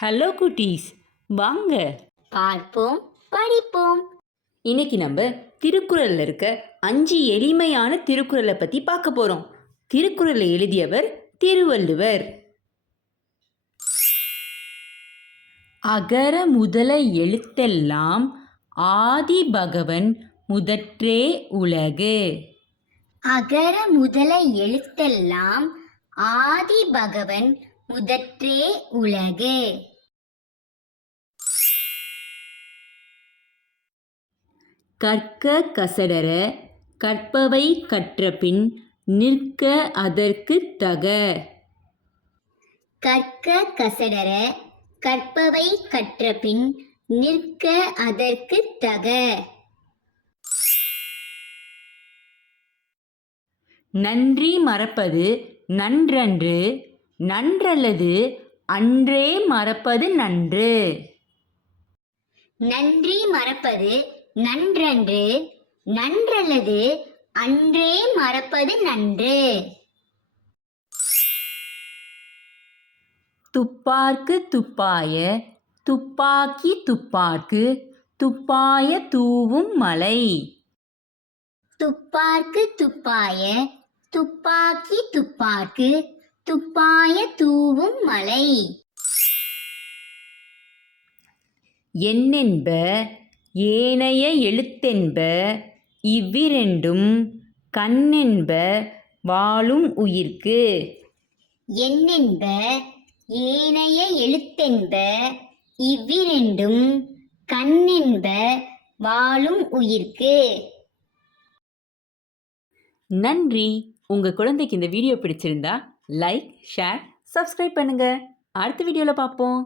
Hello குட்டீஸ் வாங்க. பார்ப்போம் படிப்போம். இன்னைக்கு நம்ம திருக்குறளில் இருக்க அஞ்சு எளிமையான திருக்குறளை பற்றி பார்க்க போகிறோம் திருக்குறளை எழுதியவர் திருவள்ளுவர். அகர முதல எழுத்தெல்லாம் ஆதி பகவன் முதற்றே உலகு. அகர முதல எழுத்தெல்லாம் ஆதி பகவன் முதற்றே உலகு. கற்க கசடர கற்பவை கற்றபின் நிற்க அதற்கு தக. கற்க கசடர கற்பவை கற்றபின் நிற்க அதற்கு தக. நன்றி மறப்பது நன்றன்று நன்றல்லது அன்றே மறப்பது நன்று. நன்றி மறப்பது நன்றன்று நன்றல்லது அன்றே மறப்பது நன்று. துப்பார்க்கு துப்பாய துப்பாக்கி துப்பார்க்கு துப்பாய தூவும் மலை. துப்பார்க்கு துப்பாய துப்பாக்கி துப்பார்க்கு துப்பாய தூவும் மலை என்னென்ப? ஏனைய எழுத்தென்ப? இவ்விரண்டும் கண்ணென்ப வாழும் உயிர்க்கு. என்னென்ப? ஏனைய எழுத்தென்ப? இவ்விரண்டும் கண்ணென்ப வாழும் உயிர்க்கு. நன்றி. உங்கள் குழந்தைக்கு இந்த வீடியோ பிடிச்சிருந்தா லைக் ஷேர் சப்ஸ்கிரைப் பண்ணுங்கள் அடுத்த வீடியோவில் பார்ப்போம்